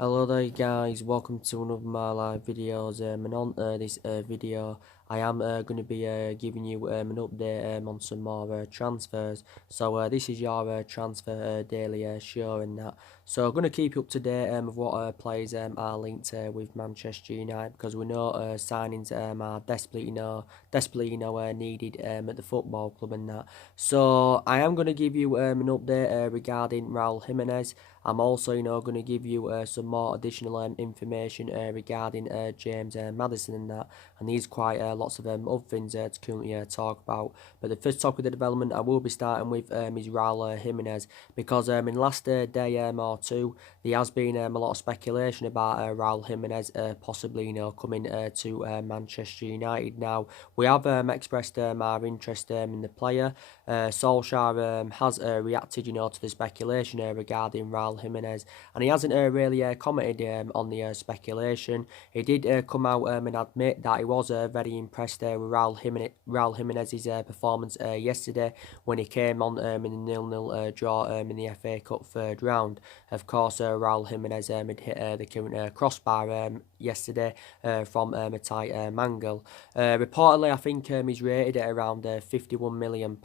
Hello there guys, welcome to another of my live videos, and on this video I am going to be giving you an update on some more transfers. So this is your transfer daily show and that. So I'm going to keep you up to date with what players are linked with Manchester United, because we know signings are desperately needed at the football club and that. So I am going to give you an update regarding Raul Jimenez. I'm also, going to give you some more additional information regarding James Maddison and that, and there's quite lots of other things to currently talk about. But the first topic of the development I will be starting with is Raul Jimenez, because in the last day or two, there has been a lot of speculation about Raul Jimenez possibly, coming to Manchester United. Now, we have expressed our interest in the player. Solskjaer has reacted, to the speculation regarding Raul Jimenez, and he hasn't really commented on the speculation. He did come out and admit that he was very impressed with Raul Jimenez's performance yesterday when he came on in the 0-0 draw in the FA Cup third round. Of course, Raul Jimenez had hit the current crossbar yesterday from a tight angle. Reportedly, I think he's rated at around £51 million.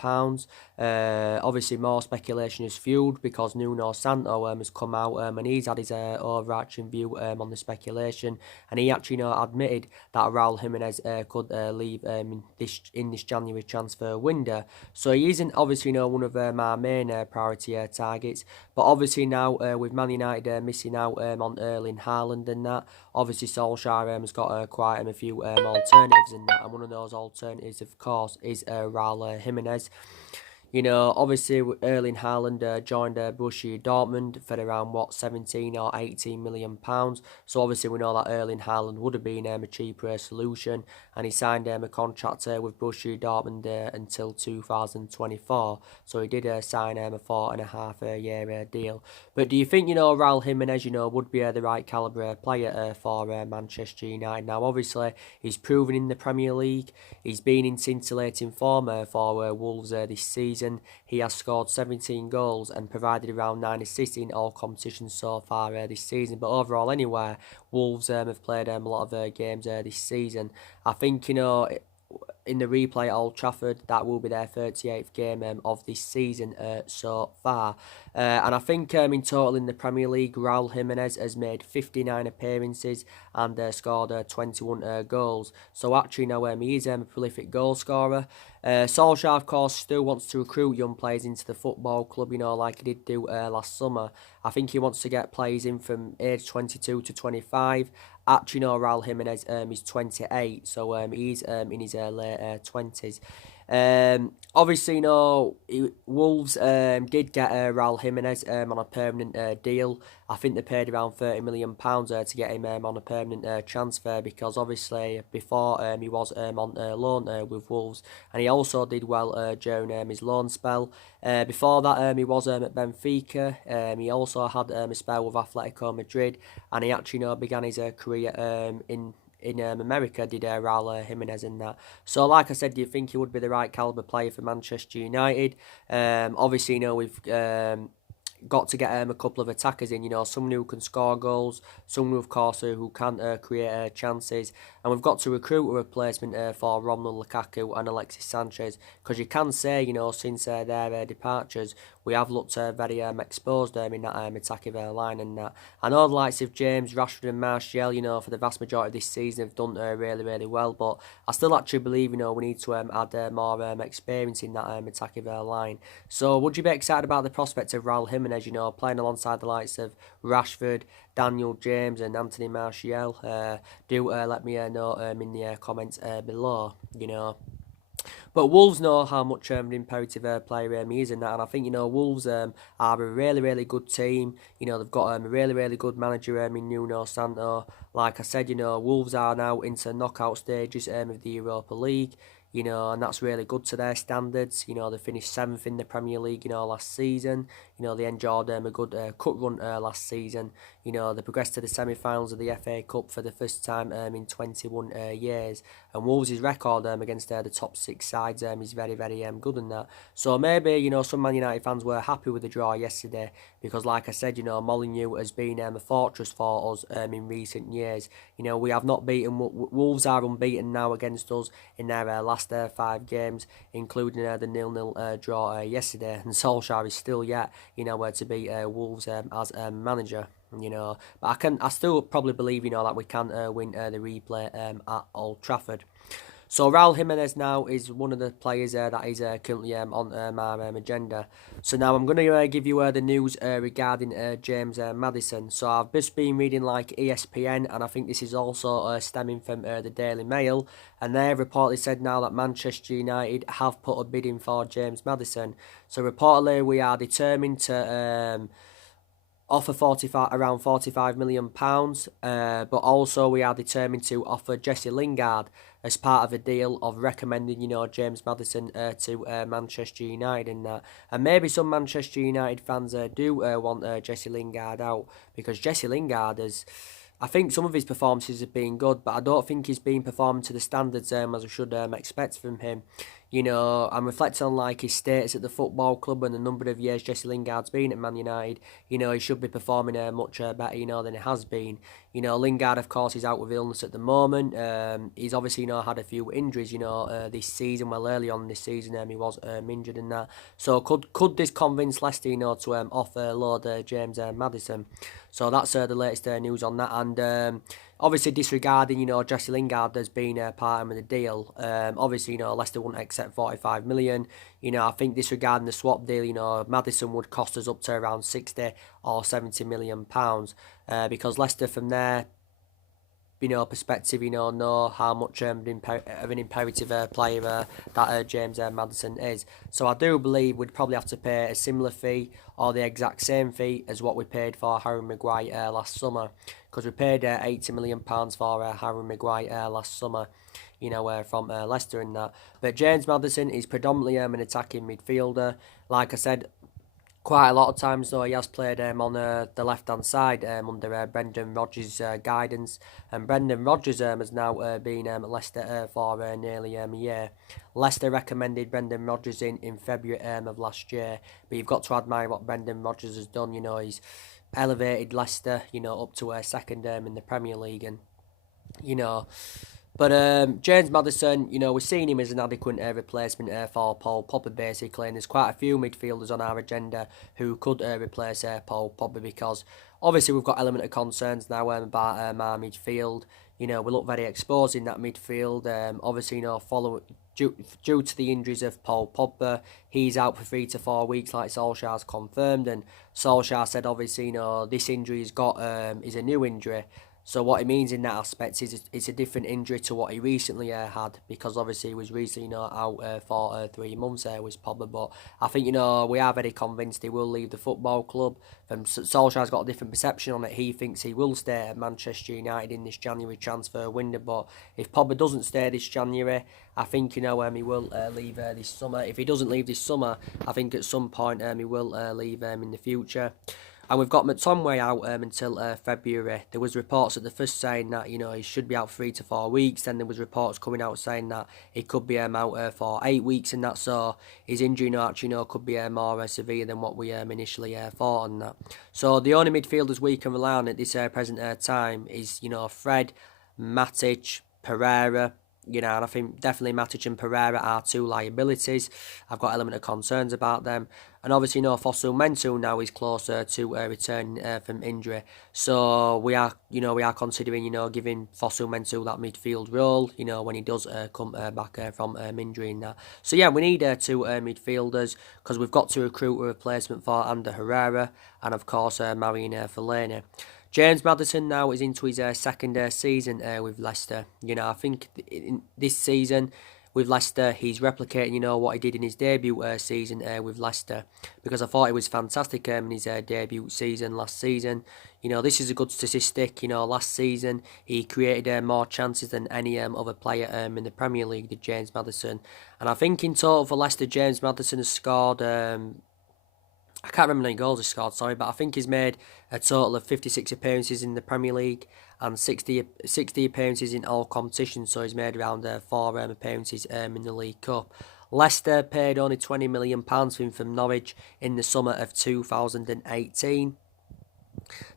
Obviously, more speculation is fueled because Nuno Santo has come out and he's had his overarching view on the speculation, and he actually admitted that Raul Jimenez could leave in this January transfer window. So he isn't obviously one of my main priority targets, but obviously now with Man United missing out on Erling Haaland and that, obviously Solskjaer has got quite a few alternatives in that, and one of those alternatives, of course, is Raul Jimenez. Obviously Erling Haaland joined Borussia Dortmund for around 17 or 18 million pounds. So obviously we know that Erling Haaland would have been a cheaper solution, and he signed a contract with Borussia Dortmund until 2024. So he did sign a 4.5 year deal. But do you think Raul Jimenez would be the right calibre player for Manchester United? Now obviously he's proven in the Premier League. He's been in scintillating form for Wolves this season. He has scored 17 goals and provided around 9 assists in all competitions so far this season. But overall, anyway, Wolves have played a lot of games this season. I think, in the replay at Old Trafford, that will be their 38th game of this season so far. And I think in total in the Premier League, Raul Jimenez has made 59 appearances and scored 21 goals. So actually now he is a prolific goal scorer. Solskjaer, of course, still wants to recruit young players into the football club, like he did do last summer. I think he wants to get players in from age 22 to 25. Actually, Raul Jimenez is 28, so he's in his late 20s. Obviously, Wolves did get Raul Jimenez on a permanent deal. I think they paid around £30 million to get him on a permanent transfer, because obviously before he was on loan with Wolves, and he also did well during his loan spell. Before that, he was at Benfica. He also had a spell with Atletico Madrid, and he actually began his career in America, did Raul Jimenez in that. So like I said, do you think he would be the right calibre player for Manchester United? Obviously, we've got to get a couple of attackers in, someone who can score goals, someone, of course, who can create chances, and we've got to recruit a replacement for Romelu Lukaku and Alexis Sanchez, because you can say, since their departures, we have looked very exposed in that attacking line and that. I know the likes of James, Rashford and Martial, for the vast majority of this season have done really, really well, but I still actually believe, we need to add more experience in that attacking line. So would you be excited about the prospect of Raul Jimenez, playing alongside the likes of Rashford, Daniel James and Anthony Martial? Do let me know in the comments below, But Wolves know how much an imperative player he is in that, and I think Wolves are a really, really good team. They've got a really, really good manager in Nuno Santo. Like I said, Wolves are now into knockout stages of the Europa League. And that's really good to their standards. They finished 7th in the Premier League, last season. You know, they enjoyed a good cup run last season. You know, they progressed to the semi-finals of the FA Cup for the first time in 21 years. And Wolves' record against the top six sides is very, very good in that. So maybe, you know, some Man United fans were happy with the draw yesterday because, like I said, you know, Molineux has been a fortress for us in recent years. You know, we have not beaten, Wolves are unbeaten now against us in their last 5 games, including the 0-0 draw yesterday. And Solskjaer is still yet, you know, to beat Wolves as manager. You know, but I still probably believe, you know, that we can win the replay at Old Trafford. So Raul Jimenez now is one of the players that is currently on my agenda. So now I'm going to give you the news regarding James Maddison. So I've just been reading like ESPN, and I think this is also stemming from the Daily Mail, and they've reportedly said now that Manchester United have put a bid in for James Maddison. So reportedly we are determined to offer around £45 million, but also we are determined to offer Jesse Lingard as part of a deal of recommending, you know, James Maddison to Manchester United and that. And maybe some Manchester United fans do want Jesse Lingard out, because Jesse Lingard is, I think some of his performances have been good, but I don't think he's been performing to the standards as I should expect from him. You know, I'm reflecting on like his status at the football club and the number of years Jesse Lingard's been at Man United. You know, he should be performing much better, you know, than he has been. You know, Lingard, of course, is out with illness at the moment. He's obviously, you know, had a few injuries, you know, this season. Well, early on this season, he was injured in that. So could this convince Leicester, you know, to offer Lord James Maddison? So that's the latest news on that. And obviously disregarding, you know, Jesse Lingard as being part of the deal. Obviously, you know, Leicester wouldn't accept 45 million. You know, I think disregarding the swap deal, you know, Maddison would cost us up to around 60 or 70 million pounds. Because Leicester from their, you know, perspective, you know how much of an imperative player that James Maddison is. So I do believe we'd probably have to pay a similar fee or the exact same fee as what we paid for Harry Maguire last summer, because we paid £80 million for Harry Maguire last summer, you know, from Leicester and that. But James Maddison is predominantly an attacking midfielder. Like I said, quite a lot of times, though, he has played on the left-hand side under Brendan Rodgers' guidance. And Brendan Rodgers has now been at Leicester for nearly a year. Leicester recommended Brendan Rodgers in February of last year. But you've got to admire what Brendan Rodgers has done. You know, he's elevated Leicester, you know, up to a second in the Premier League. And, you know, but James Maddison, you know, we're seeing him as an adequate replacement for Paul Pogba, basically, and there's quite a few midfielders on our agenda who could replace Paul Pogba, because obviously we've got element of concerns now about our midfield. You know, we look very exposed in that midfield. Obviously, you know, due to the injuries of Paul Pogba, he's out for 3 to 4 weeks, like Solskjaer's confirmed, and Solskjaer said, obviously, you know, this injury he's got is a new injury. So what it means in that aspect is it's a different injury to what he recently had, because obviously he was recently, you know, out for 3 months with Pogba. But I think, you know, we are very convinced he will leave the football club. Solskjaer's got a different perception on it. He thinks he will stay at Manchester United in this January transfer window. But if Pogba doesn't stay this January, I think, you know, he will leave this summer. If he doesn't leave this summer, I think at some point he will leave in the future. And we've got McTominay out until February. There was reports at the first saying that, you know, he should be out 3 to 4 weeks. Then there was reports coming out saying that he could be out for 8 weeks and that. So his injury, you know, could be more severe than what we initially thought on that. So the only midfielders we can rely on at this present time is, you know, Fred, Matic, Pereira. You know, and I think definitely Matic and Pereira are 2 liabilities. I've got element of concerns about them. And obviously, you know, Fosu-Mensah now is closer to returning from injury. So we are considering, you know, giving Fosu-Mensah that midfield role, you know, when he does come back from injury and that. So yeah, we need 2 midfielders, because we've got to recruit a replacement for Ander Herrera and, of course, Marion Fellaini. James Maddison now is into his second season with Leicester. You know, I think in this season with Leicester, he's replicating, you know, what he did in his debut season with Leicester, because I thought he was fantastic in his debut season last season. You know, this is a good statistic. You know, last season he created more chances than any other player in the Premier League, did James Maddison. And I think in total for Leicester, James Maddison has scored I can't remember how many goals he scored, sorry, but I think he's made a total of 56 appearances in the Premier League and 60 appearances in all competitions, so he's made around 4 appearances in the League Cup. Leicester paid only £20 million for him from Norwich in the summer of 2018.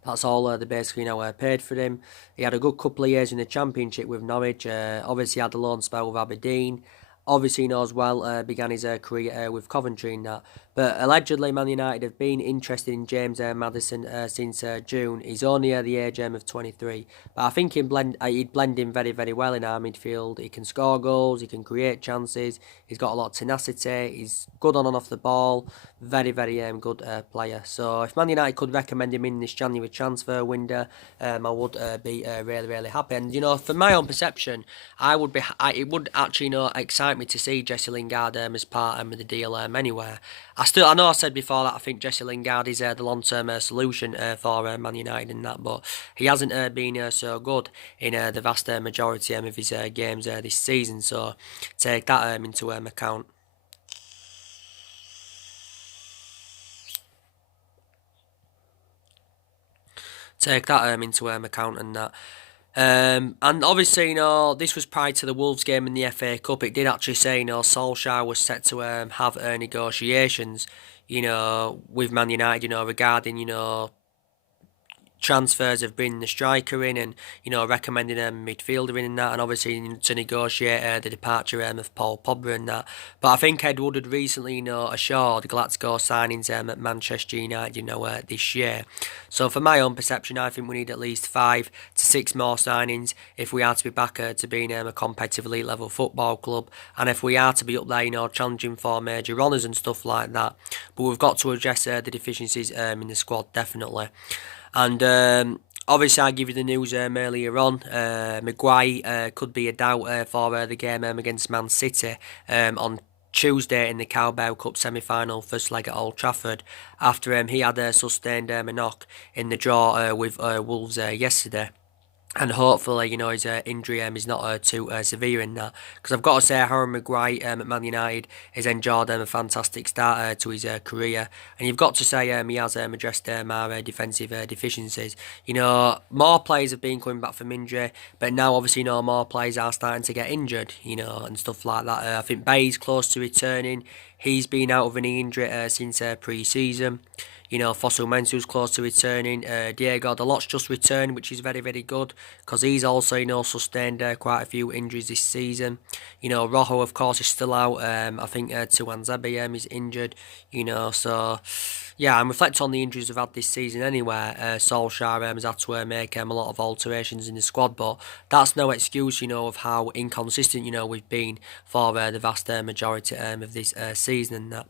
That's all they basically paid for him. He had a good couple of years in the Championship with Norwich. Obviously had the loan spell with Aberdeen. Obviously knows well, began his career with Coventry and that. But allegedly Man United have been interested in James Maddison since June. He's only the age of 23. But I think he'd blend in very, very well in our midfield. He can score goals, he can create chances, he's got a lot of tenacity, he's good on and off the ball. Very, very good player. So if Man United could recommend him in this January transfer window, I would be really, really happy. And, from my own perception, it would actually, excite me to see Jesse Lingard as part of the deal anywhere. I know I said before that I think Jesse Lingard is the long-term solution for Man United and that, but he hasn't been so good in the vast majority of his games this season, so take that into account. Take that into account and that. And obviously, this was prior to the Wolves game in the FA Cup. It did actually say, Solskjaer was set to have negotiations, with Man United, regarding, transfers of bringing the striker in and, recommending a midfielder in and that, and obviously to negotiate the departure of Paul Pogba and that. But I think Ed Wood had recently, assured Glasgow signings at Manchester United, this year. So for my own perception, I think we need at least 5 to 6 more signings if we are to be back to being a competitive elite level football club, and if we are to be up there, challenging for major honours and stuff like that. But we've got to address the deficiencies in the squad, definitely. And obviously, I give you the news earlier on. Maguire could be a doubt for the game against Man City on Tuesday in the Carabao Cup semi-final, first leg at Old Trafford, after he had sustained a knock in the draw with Wolves yesterday. And hopefully, his injury is not too severe in that. Because I've got to say, Harry Maguire at Man United has enjoyed a fantastic start to his career. And you've got to say he has addressed our defensive deficiencies. More players have been coming back from injury, but now obviously, more players are starting to get injured, and stuff like that. I think Bay's close to returning. He's been out of an knee injury since pre-season. Fossil Mensah's close to returning. Diego Dalot's just returned, which is very, very good, because he's also, sustained quite a few injuries this season. Rojo, of course, is still out. I think Tuanzebe is injured, so... Yeah, and reflect on the injuries we've had this season anyway. Solskjaer has had to make a lot of alterations in the squad, but that's no excuse, of how inconsistent, we've been for the vast majority of this season and that.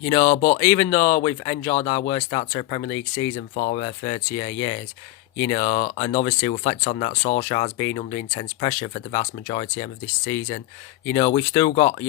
But even though we've enjoyed our worst start to a Premier League season for 30 years, and obviously reflect on that, Solskjaer's been under intense pressure for the vast majority of this season. We've still got,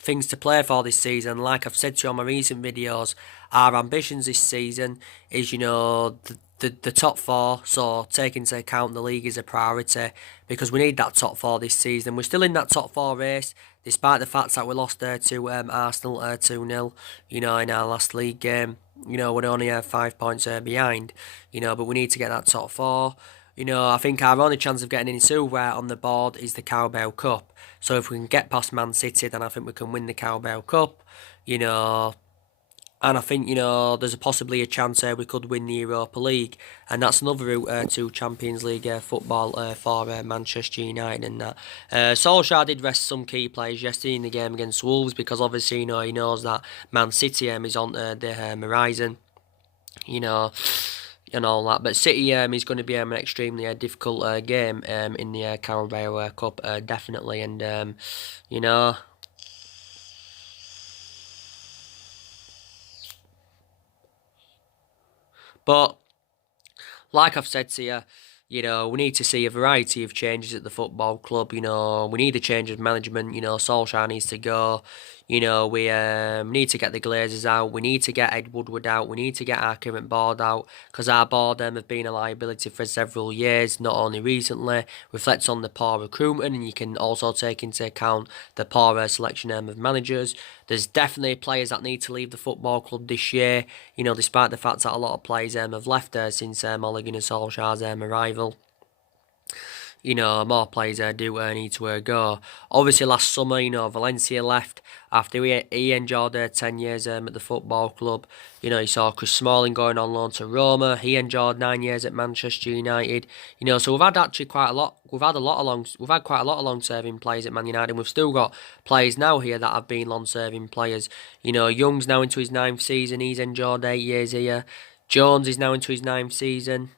things to play for this season. Like I've said to you on my recent videos, our ambitions this season is, the top 4, so take into account the league is a priority, because we need that top 4 this season. We're still in that top 4 race, despite the fact that we lost to Arsenal 2-0, in our last league game. We're only 5 points behind, but we need to get that top 4. I think our only chance of getting any silver on the board is the Carabao Cup. So if we can get past Man City, then I think we can win the Carabao Cup, and I think, there's possibly a chance we could win the Europa League. And that's another route to Champions League football for Manchester United and that. Solskjaer did rest some key players yesterday in the game against Wolves, because obviously, he knows that Man City is on the horizon, and all that. But City is going to be an extremely difficult game in the Carabao Cup, definitely. And, But, like I've said to you, we need to see a variety of changes at the football club. We need a change of management. Solskjaer needs to go. We need to get the Glazers out. We need to get Ed Woodward out. We need to get our current board out, because our board have been a liability for several years, not only recently. Reflects on the poor recruitment, and you can also take into account the poor selection of managers. There's definitely players that need to leave the football club this year, you know, despite the fact that a lot of players have left there since Ole Gunnar Solskjaer's arrival. You know, more players do need to go. Obviously, last summer, you know, Valencia left after he enjoyed 10 years at the football club. You know, you saw Chris Smalling going on loan to Roma. He enjoyed 9 years at Manchester United. You know, so we've had actually quite a lot. We've had quite a lot of long-serving players at Man United, and we've still got players now here that have been long-serving players. You know, Young's now into his 9th season. He's enjoyed 8 years here. Jones is now into his 9th season.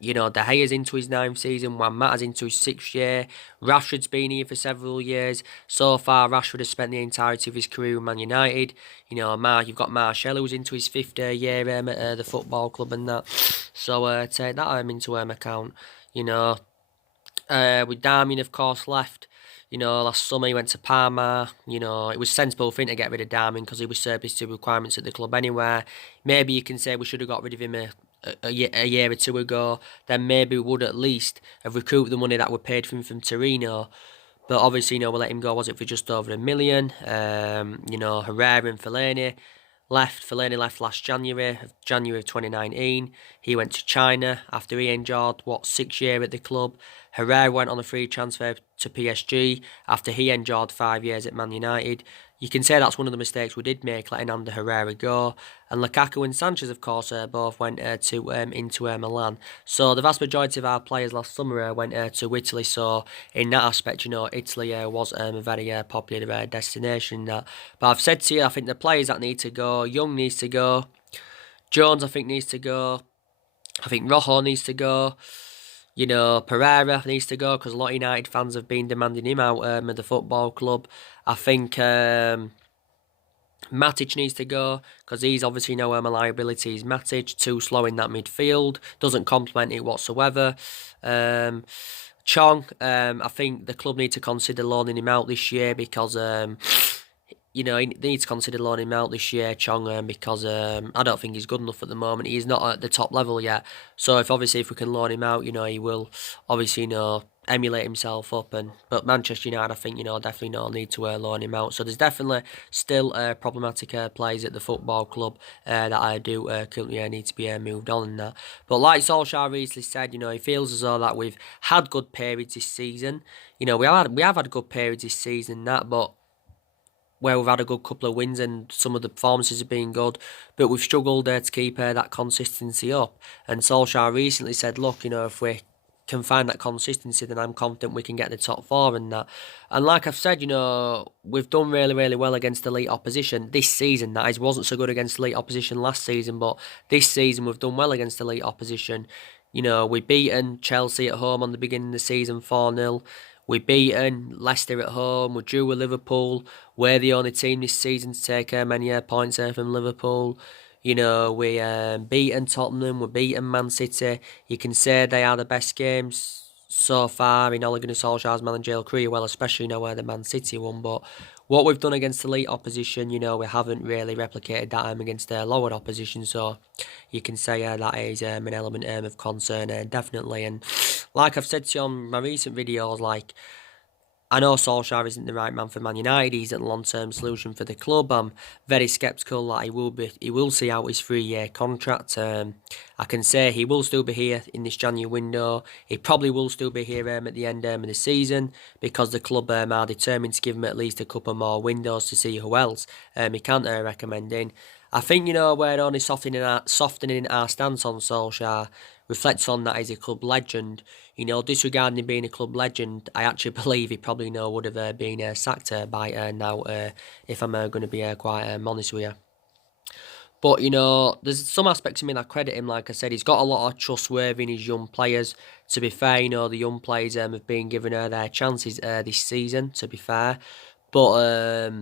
You know, De Gea's into his 9th season, Juan Mata's into his 6th year, Rashford's been here for several years. So far, Rashford has spent the entirety of his career with Man United. You know, you've got Martial, who's into his 5th year at the football club and that. So take that into account. You know, with Darmian, of course, left. You know, last summer he went to Parma. You know, it was a sensible thing to get rid of Darmian because he was surplus to requirements at the club anyway. Maybe you can say we should have got rid of him a year or two ago. Then maybe we would at least have recouped the money that we paid for him from Torino. But obviously, you know, we let him go, was it, for just over $1 million? You know, Herrera and Fellaini left last January of 2019. He went to China after he enjoyed 6 years at the club. Herrera went on a free transfer to PSG after he enjoyed 5 years at Man United. You can say that's one of the mistakes we did make, letting Ander Herrera go. And Lukaku and Sanchez, of course, both went to Inter Milan. So the vast majority of our players last summer went to Italy. So in that aspect, you know, Italy was a very popular destination. But I've said to you, I think the players that need to go, Young needs to go. Jones, I think, needs to go. I think Rojo needs to go. You know, Pereira needs to go because a lot of United fans have been demanding him out at the football club. I think Matic needs to go because he's obviously no a liability. He's Matic, too slow in that midfield, doesn't complement it whatsoever. Chong, I think the club need to consider loaning him out this year because you know, they need to consider loaning him out this year, Chong, because I don't think he's good enough at the moment. He's not at the top level yet. So if we can loan him out, you know, he will obviously, you know, emulate himself up. But Manchester United, I think, you know, definitely no need to loan him out. So there's definitely still problematic players at the football club that I do currently need to be moved on and that. But like Solskjaer recently said, you know, he feels as though that we've had good periods this season. You know, we have had good periods this season, but where we've had a good couple of wins and some of the performances have been good, but we've struggled to keep that consistency up. And Solskjaer recently said, look, you know, if we can find that consistency, then I'm confident we can get the top 4 and that. And like I've said, you know, we've done really, really well against elite opposition this season. That is, wasn't so good against elite opposition last season, but this season we've done well against elite opposition. You know, we've beaten Chelsea at home on the beginning of the season 4-0. We've beaten Leicester at home. We drew with Liverpool. We're the only team this season to take many points from Liverpool. You know, we beaten Tottenham. We've beaten Man City. You can say they are the best games so far in Ole Gunnar Solskjaer's managerial career. Well, especially, you know, where the Man City won. But what we've done against elite opposition, you know, we haven't really replicated that against lower opposition. So you can say that is an element of concern, definitely. And like I've said to you on my recent videos, like, I know Solskjaer isn't the right man for Man United. He's a long-term solution for the club. I'm very sceptical that he will see out his 3-year contract. I can say he will still be here in this January window. He probably will still be here at the end of the season because the club are determined to give him at least a couple more windows to see who else he can recommend in. I think, you know, we're only softening our stance on Solskjaer reflects on that he's a club legend. You know, disregarding him being a club legend, I actually believe he probably would have been sacked by now, if I'm going to be quite honest with you. But, you know, there's some aspects of me that credit him. Like I said, he's got a lot of trustworthy in his young players. To be fair, you know, the young players have been given their chances this season, to be fair. But,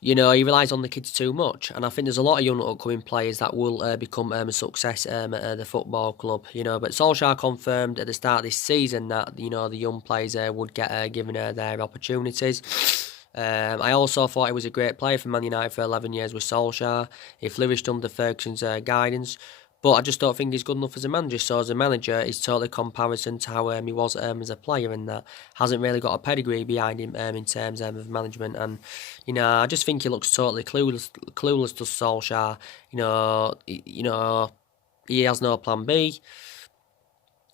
you know, he relies on the kids too much. And I think there's a lot of young upcoming players that will become a success at the football club, you know. But Solskjaer confirmed at the start of this season that, you know, the young players would get given their opportunities. I also thought he was a great player for Man United for 11 years with Solskjaer. He flourished under Ferguson's guidance. But I just don't think he's good enough as a manager. So as a manager, he's totally comparison to how he was as a player, and that hasn't really got a pedigree behind him in terms of management. And I just think he looks totally clueless to Solskjaer. He has no plan B.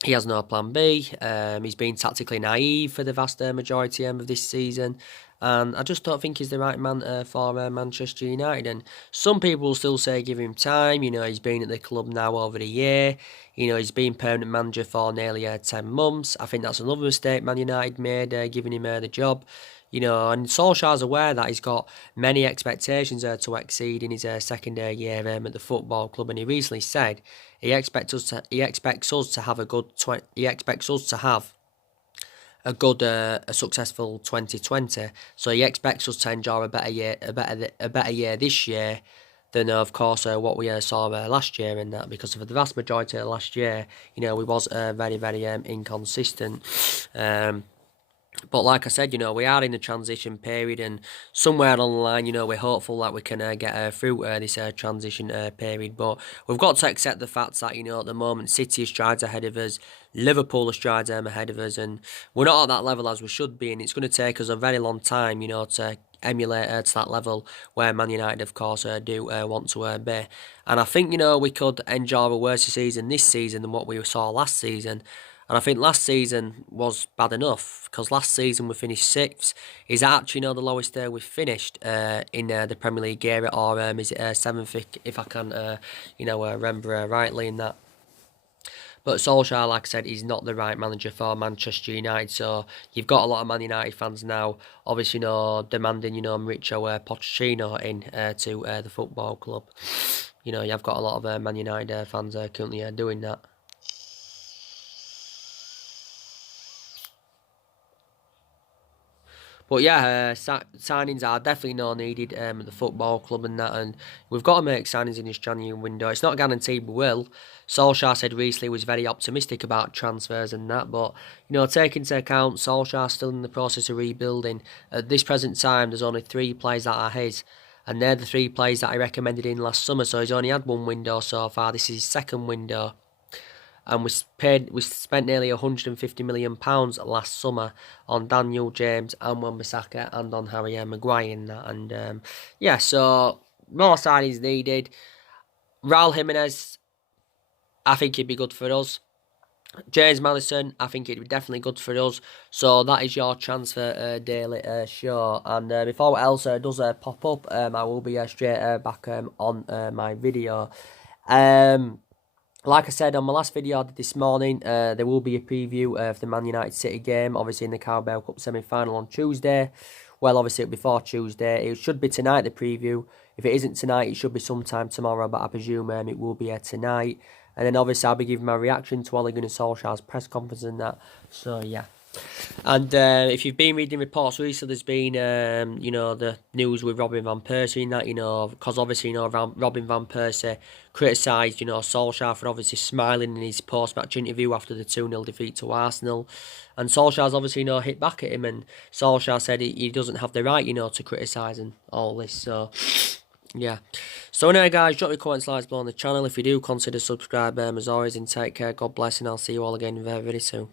He's been tactically naive for the vast majority of this season. And I just don't think he's the right man for Manchester United. And some people will still say give him time. He's been at the club now over a year. He's been permanent manager for nearly 10 months. I think that's another mistake Man United made, giving him the job. And Solskjaer's aware that he's got many expectations to exceed in his second year at the football club, and he recently said he expects us to have a successful 2020. So he expects us to enjoy a better year this year than of course what we saw last year, and that because for the vast majority of last year, we was very inconsistent. But like I said, we are in the transition period, and somewhere along the line, we're hopeful that we can get through this transition period. But we've got to accept the fact that, at the moment, City are strides ahead of us, Liverpool are strides ahead of us, and we're not at that level as we should be, and it's going to take us a very long time, to emulate to that level where Man United, of course, do want to be. And I think, we could enjoy a worse season this season than what we saw last season. And I think last season was bad enough, because last season we finished 6th. Is that actually the lowest we've finished in the Premier League era, or is it 7th if I can remember rightly in that? But Solskjaer, like I said, is not the right manager for Manchester United. So you've got a lot of Man United fans now, obviously, demanding, Mauricio Pochettino in to the football club. You've got a lot of Man United fans currently doing that. But yeah, signings are definitely needed at the football club and that, and we've got to make signings in this January window. It's not guaranteed we will. Solskjaer said recently he was very optimistic about transfers and that, but taking into account Solskjaer's still in the process of rebuilding. At this present time, there's only 3 players that are his, and they're the 3 players that I recommended in last summer. So he's only had 1 window so far. This is his 2nd window. And we spent nearly £150 million last summer on Daniel James and Wan-Bissaka and on Harry Maguire and that. And so more signings needed. Raul Jimenez, I think he'd be good for us. James Maddison, I think it'd be definitely good for us. So that is your transfer daily show. And if all else does pop up, I will be straight back on my video. Like I said on my last video I did this morning, there will be a preview of the Man United City game, obviously in the Carabao Cup semi-final on Tuesday. Well, obviously before Tuesday. It should be tonight, the preview. If it isn't tonight, it should be sometime tomorrow, but I presume it will be tonight. And then obviously I'll be giving my reaction to Ole Gunnar Solskjaer's press conference and that. So, yeah. And if you've been reading reports recently, there's been, the news with Robin Van Persie and that, because obviously, Robin Van Persie criticised, Solskjaer for obviously smiling in his post-match interview after the 2-0 defeat to Arsenal. And Solskjaer's obviously, hit back at him, and Solskjaer said he doesn't have the right, to criticise and all this, so... Yeah. So anyway, guys, drop your comments, likes below on the channel. If you do, consider subscribing as always, and take care. God bless, and I'll see you all again very, very soon.